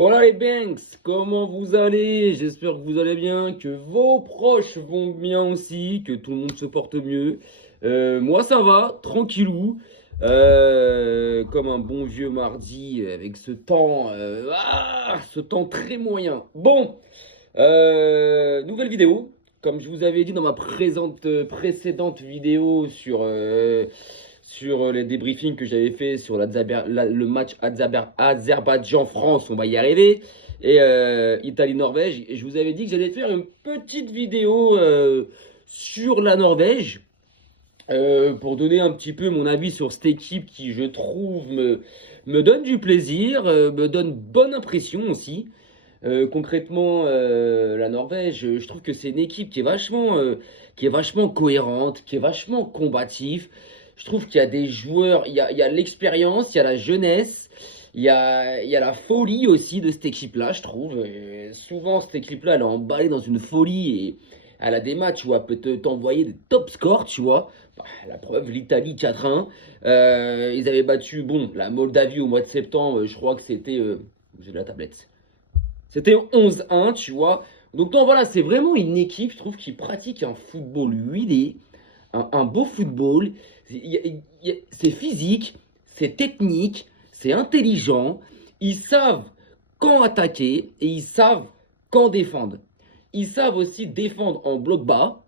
Hola les Banks, comment vous allez? J'espère que vous allez bien, que vos proches vont bien aussi, que tout le monde se porte mieux. Moi ça va, tranquillou, comme un bon vieux mardi avec ce temps très moyen. Bon, nouvelle vidéo. Comme je vous avais dit dans ma précédente vidéo sur les débriefings que j'avais fait sur le match Azerbaïdjan-France, on va y arriver, et Italie-Norvège. Et je vous avais dit que j'allais faire une petite vidéo sur la Norvège pour donner un petit peu mon avis sur cette équipe qui, je trouve, me donne du plaisir, me donne bonne impression aussi. Concrètement, la Norvège, je trouve que c'est une équipe qui est vachement cohérente, qui est vachement combative. Je trouve qu'il y a des joueurs, il y a l'expérience, il y a la jeunesse, il y a la folie aussi de cette équipe-là, je trouve. Et souvent, cette équipe-là, elle est emballée dans une folie et elle a des matchs où elle peut t'envoyer des top scores, tu vois. Bah, la preuve, l'Italie 4-1. Ils avaient battu, bon, la Moldavie au mois de septembre, je crois que c'était. J'ai la tablette. C'était 11-1, tu vois. Donc non, voilà, c'est vraiment une équipe, je trouve, qui pratique un football huilé, un beau football. C'est physique, c'est technique, c'est intelligent. Ils savent quand attaquer et ils savent quand défendre. Ils savent aussi défendre en bloc bas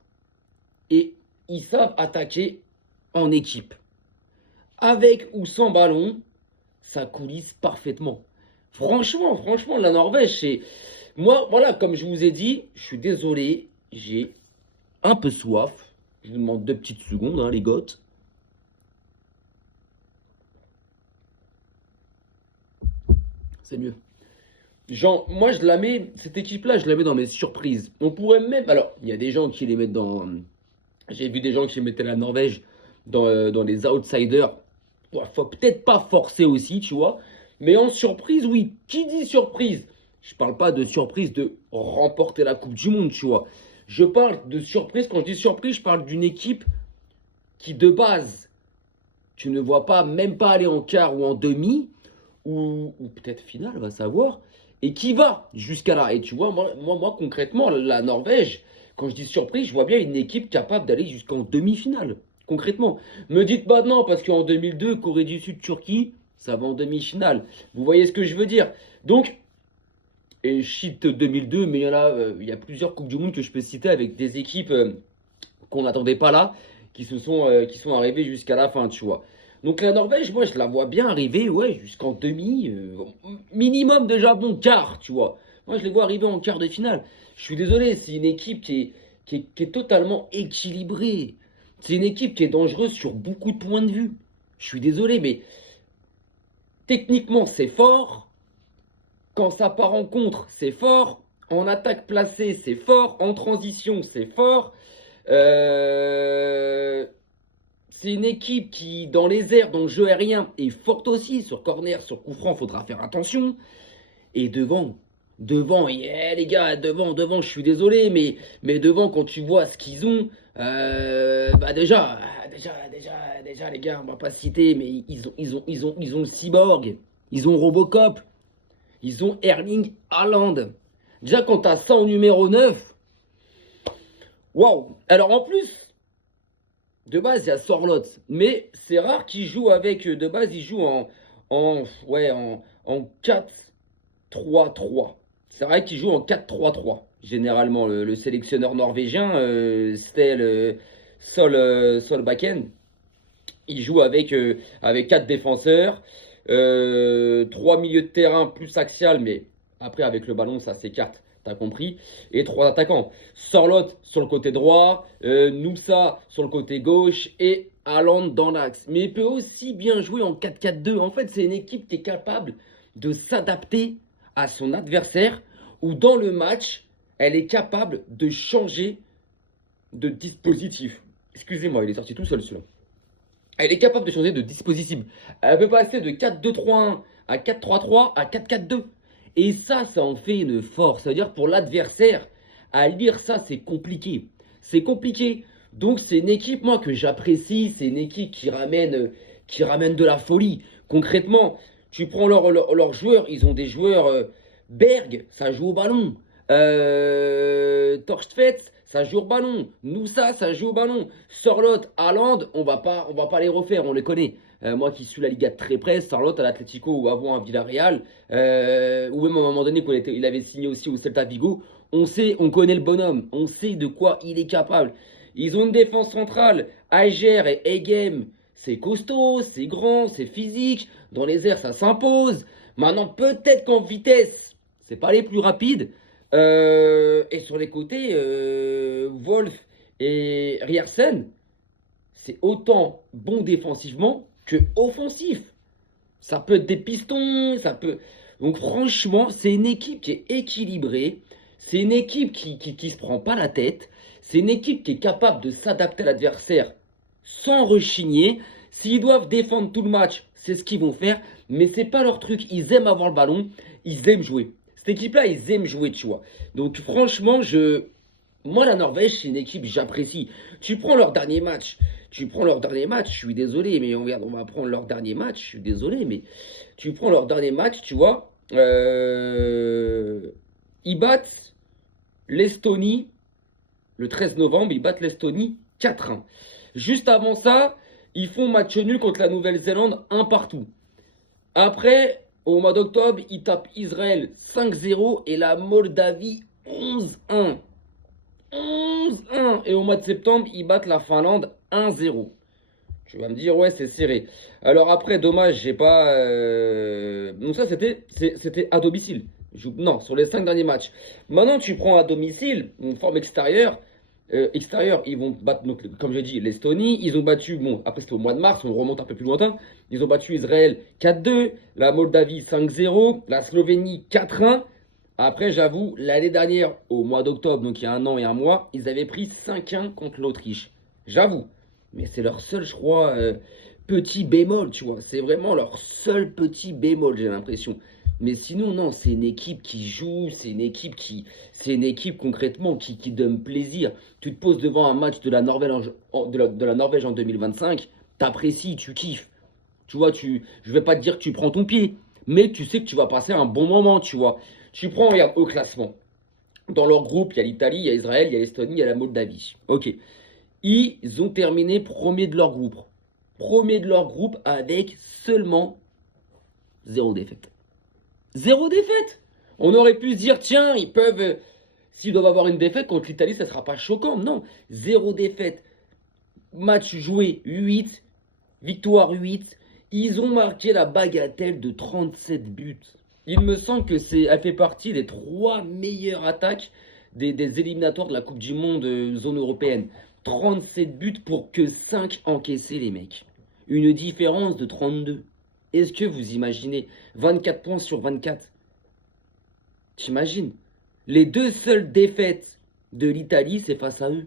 et ils savent attaquer en équipe. Avec ou sans ballon, ça coulisse parfaitement. Franchement, la Norvège, c'est. Moi, voilà, comme je vous ai dit, je suis désolé, j'ai un peu soif. Je vous demande 2 petites secondes, hein, les gouttes. C'est mieux. Genre, moi, je la mets, cette équipe-là, je la mets dans mes surprises. On pourrait même. Alors, il y a des gens qui les mettent dans. J'ai vu des gens qui mettaient la Norvège dans les outsiders. Ouais, faut peut-être pas forcer aussi, tu vois. Mais en surprise, oui. Qui dit surprise? Je parle pas de surprise de remporter la Coupe du Monde, tu vois. Je parle de surprise. Quand je dis surprise, je parle d'une équipe qui, de base, tu ne vois pas, même pas aller en quart ou en demi, ou peut-être finale, on va savoir, et qui va jusqu'à là. Et tu vois, moi, concrètement, la Norvège, quand je dis surprise, je vois bien une équipe capable d'aller jusqu'en demi-finale. Concrètement. Me dites pas non, parce qu'en 2002, Corée du Sud, Turquie, ça va en demi-finale. Vous voyez ce que je veux dire? Donc, et je cite 2002, mais il y a plusieurs Coupes du Monde que je peux citer avec des équipes qu'on n'attendait pas là, qui sont arrivées jusqu'à la fin, tu vois. Donc la Norvège, moi, je la vois bien arriver, ouais, jusqu'en demi, minimum déjà bon quart, tu vois. Moi, je les vois arriver en quart de finale. Je suis désolé, c'est une équipe qui est totalement équilibrée. C'est une équipe qui est dangereuse sur beaucoup de points de vue. Je suis désolé, mais techniquement, c'est fort. Quand ça part en contre, c'est fort. En attaque placée, c'est fort. En transition, c'est fort. C'est une équipe qui, dans les airs, dans le jeu aérien, est forte aussi. Sur corner, sur coup franc, faudra faire attention. Et devant, yeah, les gars, devant, je suis désolé, mais devant, quand tu vois ce qu'ils ont, bah déjà, les gars, on va pas citer, mais ils ont le cyborg, ils ont Robocop, ils ont Erling Haaland. Déjà, quand t'as ça en numéro 9, waouh! Alors en plus, de base, il y a Sorloth, mais c'est rare qu'il joue avec. De base, il joue en 4-3-3. C'est vrai qu'il joue en 4-3-3. Généralement, le sélectionneur norvégien, Solbakken, il joue avec 4 défenseurs, 3 milieux de terrain plus axial, mais après, avec le ballon, ça s'écarte. T'as compris? Et 3 attaquants. Sorloth sur le côté droit, Noussa sur le côté gauche et Haaland dans l'axe. Mais il peut aussi bien jouer en 4-4-2. En fait, c'est une équipe qui est capable de s'adapter à son adversaire ou dans le match, elle est capable de changer de dispositif. Excusez-moi, il est sorti tout seul celui-là. Elle est capable de changer de dispositif. Elle peut passer de 4-2-3-1 à 4-3-3 à 4-4-2. Et ça en fait une force. Ça veut dire pour l'adversaire, à lire ça, c'est compliqué. C'est compliqué. Donc c'est une équipe, moi, que j'apprécie. C'est une équipe qui ramène de la folie. Concrètement, tu prends leurs joueurs. Ils ont des joueurs Berg, ça joue au ballon. Torstvedt, ça joue au ballon. Noussa, ça joue au ballon. Sorloth, Haaland, on va pas les refaire, on les connaît. Moi qui suis la Liga de très près, Sorloth à l'Atlético ou avant à Villarreal, ou même à un moment donné quand il avait signé aussi au Celta Vigo, on sait, on connaît le bonhomme, on sait de quoi il est capable. Ils ont une défense centrale, Ager et Egem, c'est costaud, c'est grand, c'est physique, dans les airs ça s'impose. Maintenant peut-être qu'en vitesse, c'est pas les plus rapides. Et sur les côtés, Wolf et Riersen, c'est autant bon défensivement que offensif. Ça peut être des pistons, ça peut. Donc franchement, c'est une équipe qui est équilibrée. C'est une équipe qui se prend pas la tête. C'est une équipe qui est capable de s'adapter à l'adversaire sans rechigner. S'ils doivent défendre tout le match, c'est ce qu'ils vont faire. Mais c'est pas leur truc. Ils aiment avoir le ballon. Ils aiment jouer. Cette équipe-là, ils aiment jouer, tu vois. Donc franchement, moi, la Norvège, c'est une équipe que j'apprécie. Tu prends leur dernier match. Je suis désolé, mais on va prendre leur dernier match. Je suis désolé, mais tu prends leur dernier match, tu vois. Ils battent l'Estonie le 13 novembre. Ils battent l'Estonie 4-1. Juste avant ça, ils font match nul contre la Nouvelle-Zélande, un partout. Après, au mois d'octobre, ils tapent Israël 5-0 et la Moldavie 11-1. 11-1. Et au mois de septembre, ils battent la Finlande 1-0. Tu vas me dire, ouais, c'est serré. Alors après, dommage, j'ai pas... Donc ça, c'était à domicile. Non, sur les 5 derniers matchs. Maintenant, tu prends à domicile, une forme extérieure. Extérieur, ils vont battre, donc, comme j'ai dit, l'Estonie. Ils ont battu, bon, après c'était au mois de mars, on remonte un peu plus lointain. Ils ont battu Israël 4-2, la Moldavie 5-0, la Slovénie 4-1. Après, j'avoue, l'année dernière, au mois d'octobre, donc il y a un an et un mois, ils avaient pris 5-1 contre l'Autriche. J'avoue. Mais c'est leur seul, je crois, petit bémol, tu vois. C'est vraiment leur seul petit bémol, j'ai l'impression. Mais sinon, non, c'est une équipe qui joue, c'est une équipe concrètement qui donne plaisir. Tu te poses devant un match de la Norvège de la Norvège en 2025, t'apprécies, tu kiffes. Tu vois, je vais pas te dire que tu prends ton pied, mais tu sais que tu vas passer un bon moment, tu vois. Tu prends, regarde, au classement. Dans leur groupe, il y a l'Italie, il y a Israël, il y a l'Estonie, il y a la Moldavie. Ok. Ils ont terminé premier de leur groupe. Premier de leur groupe avec seulement 0 défaite. 0 défaite. On aurait pu se dire, tiens, ils peuvent, s'ils doivent avoir une défaite contre l'Italie, ça ne sera pas choquant. Non, 0 défaite. Match joué 8, victoire 8. Ils ont marqué la bagatelle de 37 buts. Il me semble que elle fait partie des 3 meilleures attaques des éliminatoires de la Coupe du Monde zone européenne. 37 buts pour que 5 encaissés, les mecs. Une différence de 32. Est-ce que vous imaginez 24 points sur 24? T'imagines? Les 2 seules défaites de l'Italie, c'est face à eux.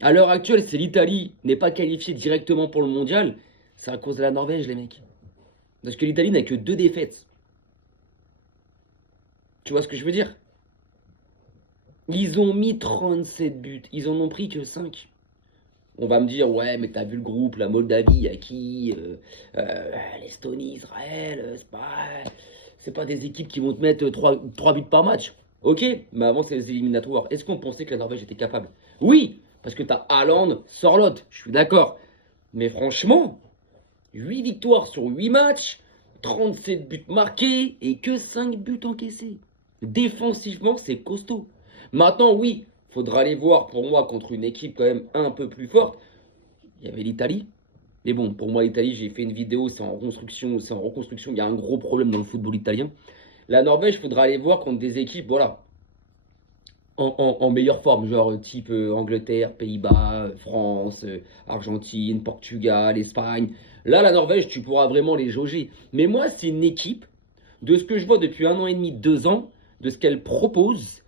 À l'heure actuelle, si l'Italie n'est pas qualifiée directement pour le mondial, c'est à cause de la Norvège, les mecs. Parce que l'Italie n'a que 2 défaites. Tu vois ce que je veux dire? Ils ont mis 37 buts. Ils en ont pris que 5. On va me dire, ouais, mais t'as vu le groupe, la Moldavie, à qui l'Estonie, Israël, c'est pas des équipes qui vont te mettre 3 buts par match. Ok, mais avant c'est les éliminatoires. Est-ce qu'on pensait que la Norvège était capable? Oui, parce que t'as Haaland, Sorloth, je suis d'accord. Mais franchement, 8 victoires sur 8 matchs, 37 buts marqués et que 5 buts encaissés. Défensivement, c'est costaud. Maintenant, oui, faudra aller voir pour moi contre une équipe quand même un peu plus forte. Il y avait l'Italie. Mais bon, pour moi, l'Italie, j'ai fait une vidéo, c'est en reconstruction, Il y a un gros problème dans le football italien. La Norvège, il faudra aller voir contre des équipes, voilà, en meilleure forme, genre type Angleterre, Pays-Bas, France, Argentine, Portugal, Espagne. Là, la Norvège, tu pourras vraiment les jauger. Mais moi, c'est une équipe, de ce que je vois depuis 1 an et demi, 2 ans, de ce qu'elle propose,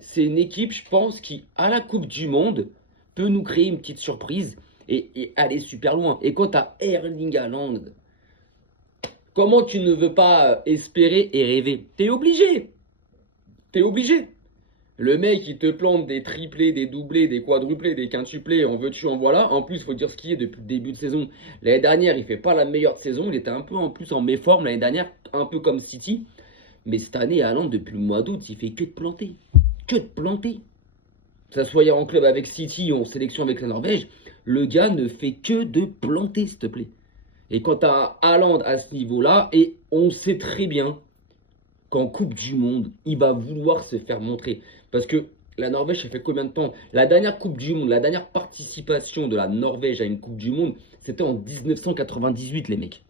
c'est une équipe, je pense, qui, à la Coupe du Monde, peut nous créer une petite surprise et aller super loin. Et quand tu as Erling Haaland, comment tu ne veux pas espérer et rêver? T'es obligé. T'es obligé. Le mec, il te plante des triplés, des doublés, des quadruplés, des quintuplés, en veux-tu, en voilà. En plus, il faut dire ce qu'il est depuis le début de saison. L'année dernière, il fait pas la meilleure saison. Il était un peu en plus en méforme l'année dernière, un peu comme City. Mais cette année, Haaland, depuis le mois d'août, il fait que de planter. Que de planter. Que ça soit en club avec City ou en sélection avec la Norvège, le gars ne fait que de planter, s'il te plaît. Et quand tu as Haaland à ce niveau-là, et on sait très bien qu'en Coupe du Monde, il va vouloir se faire montrer. Parce que la Norvège, ça fait combien de temps? La dernière Coupe du Monde, la dernière participation de la Norvège à une Coupe du Monde, c'était en 1998, les mecs.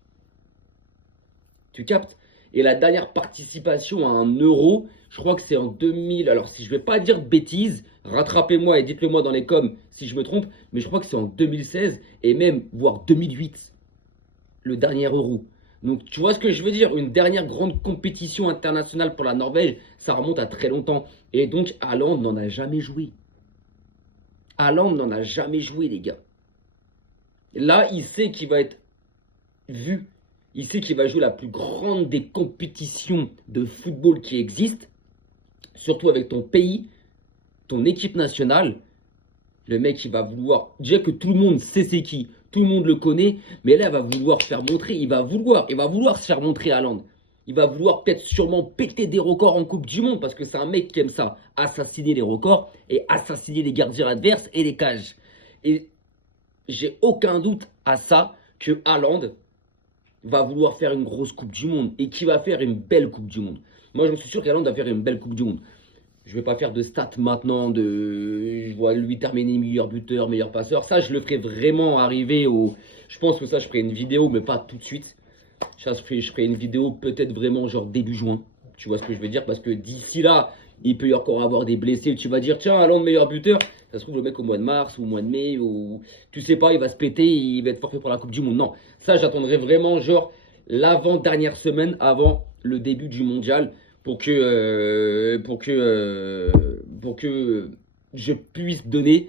Tu captes? Et la dernière participation à un euro, je crois que c'est en 2000. Alors, si je ne vais pas dire de bêtises, rattrapez-moi et dites-le moi dans les coms si je me trompe, mais je crois que c'est en 2016 et même, voire 2008, le dernier euro. Donc, tu vois ce que je veux dire? Une dernière grande compétition internationale pour la Norvège, ça remonte à très longtemps. Et donc, Haaland n'en a jamais joué. Haaland n'en a jamais joué, les gars. Là, il sait qu'il va être vu. Il sait qu'il va jouer la plus grande des compétitions de football qui existent. Surtout avec ton pays, ton équipe nationale. Le mec, il va vouloir. Déjà que tout le monde sait c'est qui. Tout le monde le connaît. Mais là, il va vouloir faire montrer. Il va vouloir se faire montrer à Haaland. Il va vouloir peut-être sûrement péter des records en Coupe du Monde. Parce que c'est un mec qui aime ça. Assassiner les records. Et assassiner les gardiens adverses et les cages. Et j'ai aucun doute à ça que Haaland va vouloir faire une grosse Coupe du Monde et qui va faire une belle Coupe du Monde. Moi, je me suis sûr qu'Haaland va faire une belle Coupe du Monde. Je ne vais pas faire de stats maintenant, je vois lui terminer meilleur buteur, meilleur passeur. Ça, je le ferai vraiment arriver au... Je pense que ça, je ferai une vidéo, mais pas tout de suite. Ça, je ferai une vidéo peut-être vraiment genre début juin. Tu vois ce que je veux dire? Parce que d'ici là, il peut y encore avoir des blessés. Tu vas dire, tiens, Haaland meilleur buteur. Ça se trouve, le mec au mois de mars ou au mois de mai, ou tu sais pas, il va se péter, il va être forfait pour la Coupe du Monde. Non, ça, j'attendrai vraiment genre l'avant-dernière semaine avant le début du mondial pour que je puisse donner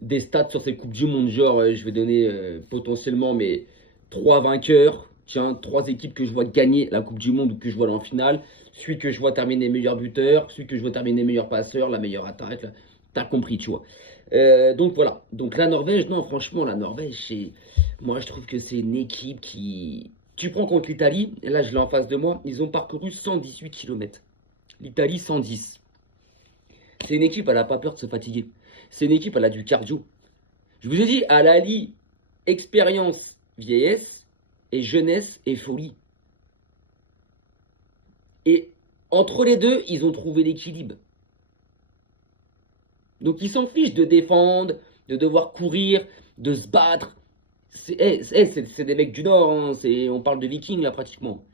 des stats sur ces Coupes du Monde. Genre, je vais donner potentiellement mes 3 vainqueurs. Tiens, 3 équipes que je vois gagner la Coupe du Monde ou que je vois aller en finale. Celui que je vois terminer meilleur buteur, celui que je vois terminer meilleur passeur, la meilleure attaque. T'as compris, tu vois. Donc voilà. Donc la Norvège, non, franchement, la Norvège, moi je trouve que c'est une équipe qui. Tu prends contre l'Italie, et là je l'ai en face de moi, ils ont parcouru 118 km. L'Italie, 110. C'est une équipe, elle n'a pas peur de se fatiguer. C'est une équipe, elle a du cardio. Je vous ai dit, elle allie expérience, vieillesse, et jeunesse et folie. Et entre les deux, ils ont trouvé l'équilibre. Donc ils s'en fichent de défendre, de devoir courir, de se battre. C'est des mecs du Nord, hein. On parle de Vikings là pratiquement.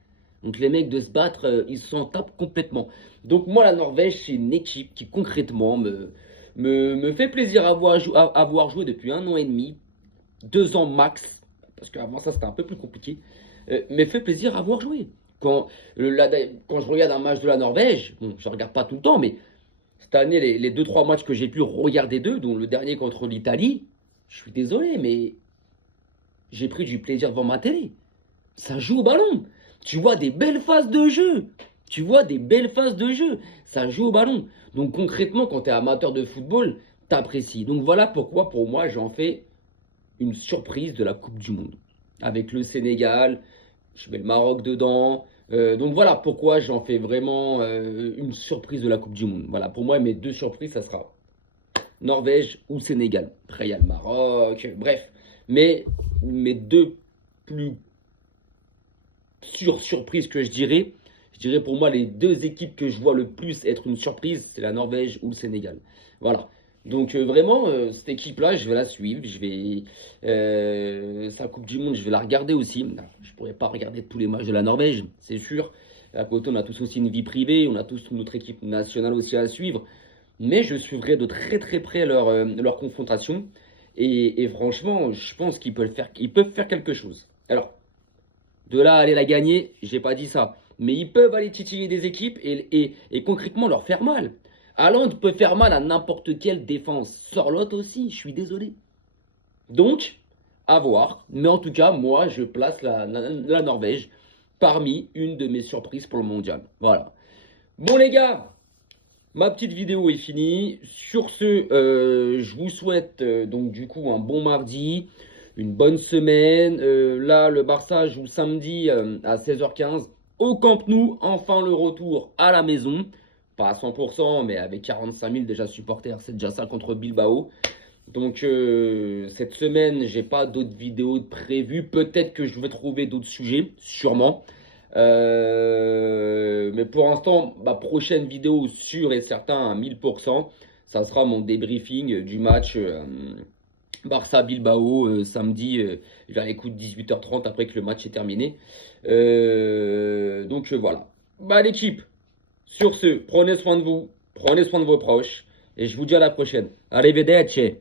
Donc les mecs de se battre, ils s'en tapent complètement. Donc moi la Norvège, c'est une équipe qui concrètement me fait plaisir à voir joué depuis 1 an et demi, 2 ans max, parce qu'avant ça c'était un peu plus compliqué, mais fait plaisir à voir jouer. Quand je regarde un match de la Norvège, bon, je ne regarde pas tout le temps, mais cette année, les 2-3 matchs que j'ai pu regarder d'eux, dont le dernier contre l'Italie, je suis désolé, mais j'ai pris du plaisir devant ma télé. Ça joue au ballon. Tu vois des belles phases de jeu. Tu vois des belles phases de jeu. Ça joue au ballon. Donc concrètement, quand tu es amateur de football, t'apprécies. Donc voilà pourquoi, pour moi, j'en fais une surprise de la Coupe du Monde. Avec le Sénégal, je mets le Maroc dedans. Donc voilà pourquoi j'en fais vraiment une surprise de la Coupe du Monde. Voilà, pour moi, mes 2 surprises, ça sera Norvège ou Sénégal. Après, il y a le Maroc, bref. Mais mes 2 plus surprises que je dirais pour moi, les 2 équipes que je vois le plus être une surprise, c'est la Norvège ou le Sénégal. Voilà. Donc vraiment, cette équipe-là, je vais la suivre. C'est la Coupe du Monde, je vais la regarder aussi. Je ne pourrais pas regarder tous les matchs de la Norvège, c'est sûr. À côté, on a tous aussi une vie privée, on a tous notre équipe nationale aussi à suivre. Mais je suivrai de très très près leur confrontation. Et franchement, je pense qu'ils peuvent faire quelque chose. Alors, de là à aller la gagner, j'ai pas dit ça. Mais ils peuvent aller titiller des équipes et concrètement leur faire mal. Haaland peut faire mal à n'importe quelle défense. Sorloth aussi, je suis désolé. Donc, à voir. Mais en tout cas, moi, je place la Norvège parmi une de mes surprises pour le mondial. Voilà. Bon les gars, ma petite vidéo est finie. Sur ce, je vous souhaite donc du coup un bon mardi, une bonne semaine. Là, le Barça joue samedi à 16h15 au Camp Nou. Enfin le retour à la maison. Pas à 100%, mais avec 45 000 déjà supporters, c'est déjà ça contre Bilbao. Donc cette semaine, j'ai pas d'autres vidéos prévues. Peut-être que je vais trouver d'autres sujets, sûrement. Mais pour l'instant, ma prochaine vidéo sûre et certain à 1000%, ça sera mon débriefing du match Barça-Bilbao samedi vers les coups de 18h30 après que le match est terminé. Donc voilà. Bah l'équipe, sur ce, prenez soin de vous, prenez soin de vos proches et je vous dis à la prochaine. Arrivederci.